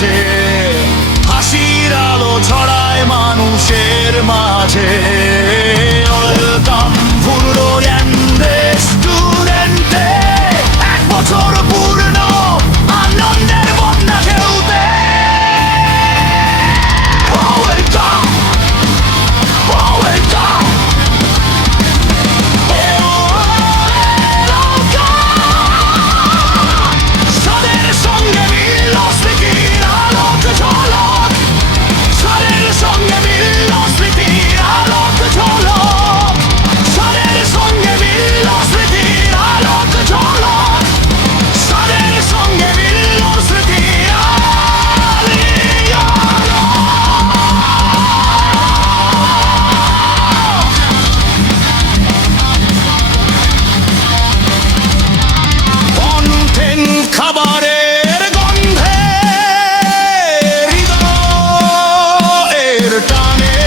মাঝে, হাসির আলো ছড়ায় মানুষের মাঝে। ওয়েলকাম ফুরো রেস্টুরেন্টে, 1 বছর পূর্ণ আনন্দের বন্যা ঢেউতে। ওয়েলকাম, ওয়েলকাম, সাদের সঙ্গে মিলল স্মৃতির আলোক ঝলক, সাদের সঙ্গে মিলল স্মৃতির আলোক ঝলক, সাদের সঙ্গে মিলল স্মৃতির আলোক ঝলক, সাদের সঙ্গে মিলল স্মৃতির কণ্ঠেন খাবারের গন্ধে, হৃদয়ের টানে,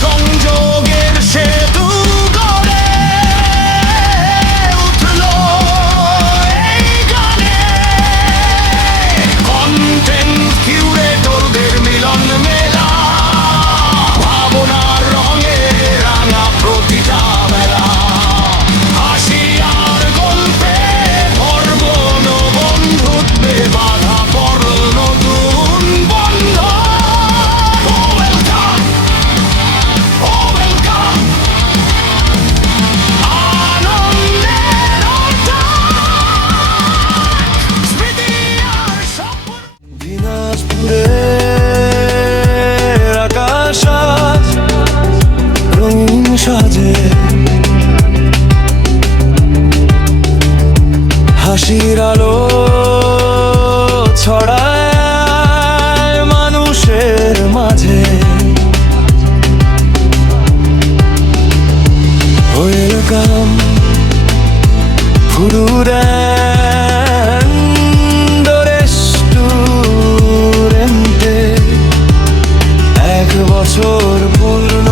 সংযোগের সেতু গড়ে উঠল এই গানে। কন্টেন্ট কিউরেটরদের মিলন মেলা, ভাবনার রঙে রাঙা প্রতিটা মেলা, হাসি আর গল্পে ভরব বন্ধুত্বে বাধা পড়ল নতুন বন্ধ। ওয়েলকাম, ওয়েলকাম, আনন্দের স্মৃতি আর স্বপ্ন। দিনাজপুরের আকাশ আজ রঙিন সাজে, হাসির আলো ছড়ায় মানুষের মাঝে। ওয়েলকাম ফুরু রেস্টুরেন্টে, 1 বছর পূর্ণ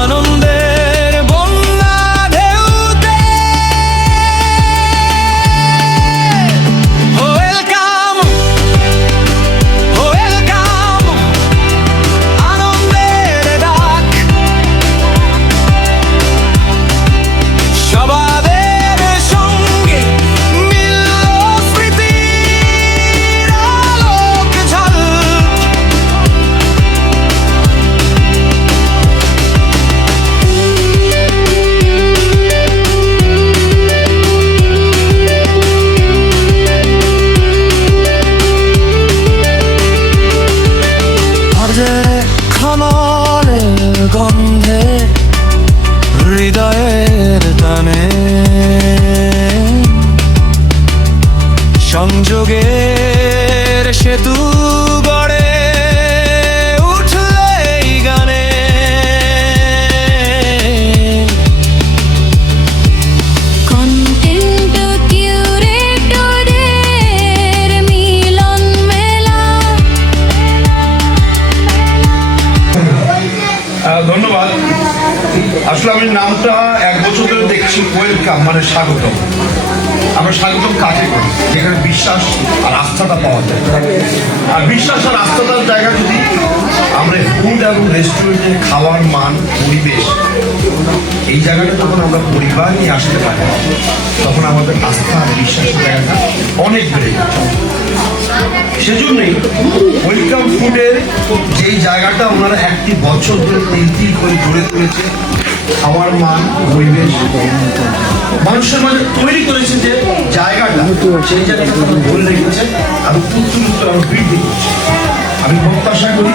আনন্দের বন্যা ঢেউতে। ওয়েলকাম, ওয়েলকাম, আনন্দের ডাক সবাদের সঙ্গে মিলল স্মৃতির আলোক ঝলক। খামারের গন্ধে, হৃদয়ের টানে, সংযোগের সেতু গড়ে উঠল এই গানে। কন্টেন্ট কিউরেটরদের মিলন মেলা। ধন্যবাদ। আসলে আমি নামটা 1 বছর ধরে দেখছি, ওয়েলকাম মানে স্বাগতম। আমরা স্বাগতম কাকে করি? যেখানে বিশ্বাস আর আস্থাটা পাওয়া যায়। আর বিশ্বাস আর আস্থাটার জায়গা যদি আমরা ফুড এবং রেস্টুরেন্টে খাওয়ার মান, পরিবেশ, এই জায়গাটা যখন আমরা পরিবার নিয়ে আসতে পারি, তখন আমাদের আস্থা আর বিশ্বাসের জায়গাটা অনেক বেড়ে যায়। সেজন্যই ওয়েলকাম ফুডের যেই জায়গাটা ওনারা 1টি বছর ধরে তিল করে গড়ে তুলেছে, খাওয়ার মান, পরিবেশ, মানুষের মাঝে তৈরি করেছে যে জায়গাটা, সেই জায়গাটা ধরে রেখেছে আর উত্তর বৃদ্ধি করছে। আমি প্রত্যাশা করি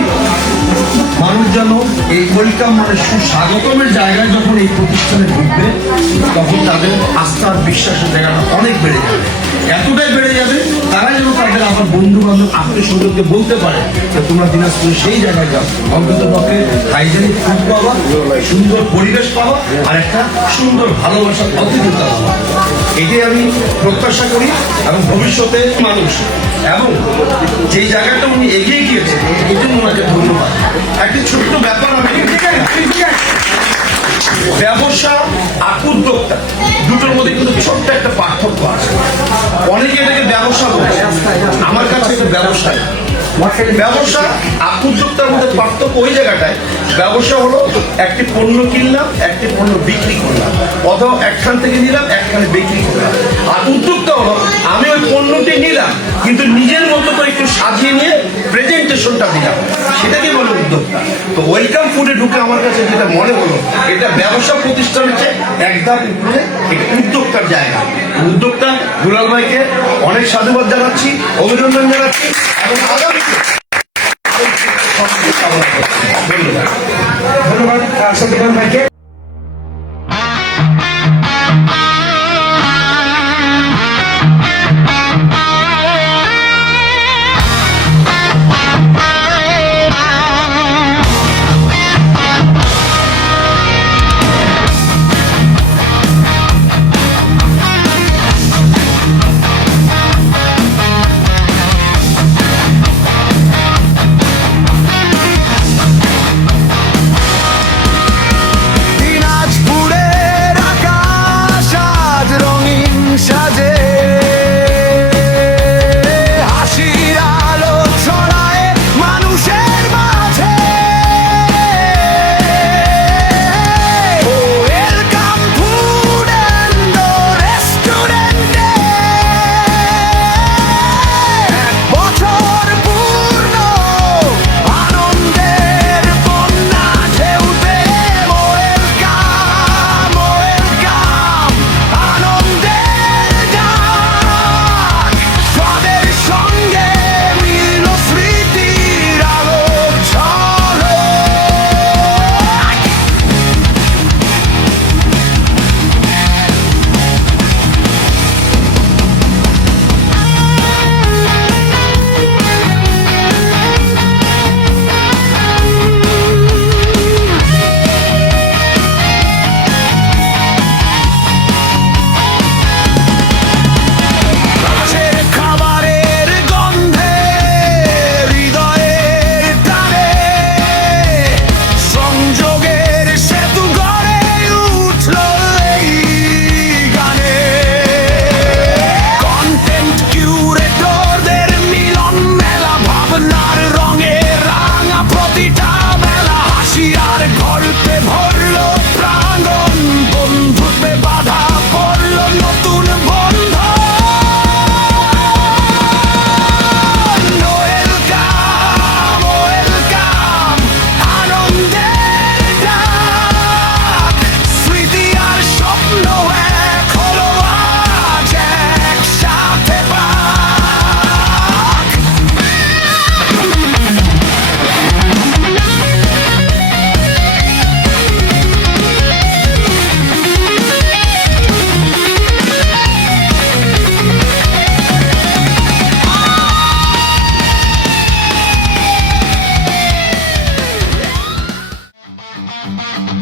মানুষ যেন এই ওয়েলকাম মানে সুস্বাগতমের জায়গায় যখন এই প্রতিষ্ঠানে ঢুকবে, তখন তাদের আস্থা আর বিশ্বাসের জায়গাটা অনেক বেড়ে যাবে। এতটাই বেড়ে যাবে, তারা যেন তাদের আমার বন্ধু বান্ধব আত্মীয় স্বজনকে বলতে পারে যে তোমরা দিনাজপুরে সেই জায়গায় যাও, অন্তত পক্ষে হাইজেনিক ফুড পাওয়া, সুন্দর পরিবেশ পাওয়া আর একটা সুন্দর ভালোবাসার অতিথিতা পাওয়া। এটাই আমি প্রত্যাশা করি এবং ভবিষ্যতে মানুষ এবং যেই জায়গাটা উনি এগিয়ে গিয়েছে এই জন্য ওনাকে ধন্যবাদ। একটি ছোট্ট ব্যাপার আমি ব্যবসা আর উদ্যোক্তা দুটোর মধ্যে কিন্তু ছোট্ট একটা পার্থক্য আছে। অনেকে এটাকে ব্যবসা বলছে, আমার কাছে এটা ব্যবসায়। ব্যবসা আর উদ্যোক্তার মধ্যে পার্থক্য ওই জায়গাটায়, ব্যবসা হলো একটি পণ্য কিনলাম, একটি পণ্য বিক্রি করলাম, অথবা একখান থেকে নিলাম, একখানে বিক্রি করলাম। আর উদ্যোক্তা হলো আমি ওই পণ্যটি নিলাম কিন্তু নিজের মতো করে একটু সাজিয়ে নিয়ে প্রেজেন্টেশনটা দিলাম, সেটাকে বলে উদ্যোক্তা। তো ওয়েলকাম ফুডে ঢুকে আমার কাছে যেটা মনে হলো, এটা ব্যবসা প্রতিষ্ঠান হচ্ছে এক ধাপ উপরে, এটা উদ্যোক্তার জায়গা। উদ্যোক্তা দুলাল ভাইকে অনেক সাধুবাদ জানাচ্ছি, অভিনন্দন জানাচ্ছি এবং আগামীতে ধন্যবাদ সত্যিকার ভাইকে।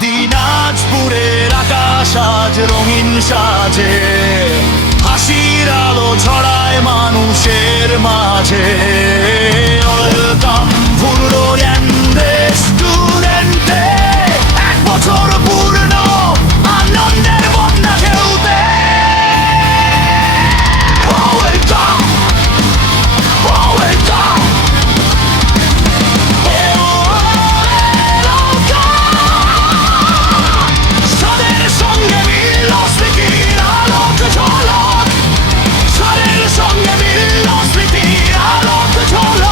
দিনাজপুরের আকাশ আজ রঙিন সাজে, হাসির আলো ছড়ায় মানুষের মাঝে। ওয়েলকাম ফুড রেস্টুরেন্টে, এক বছর পূর্ণ আনন্দের বন্যা ঢেউতে। Welcome, welcome. সঙ্গে মিলল স্মৃতির আলোক ঝলক।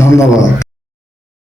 ধন্যবাদ।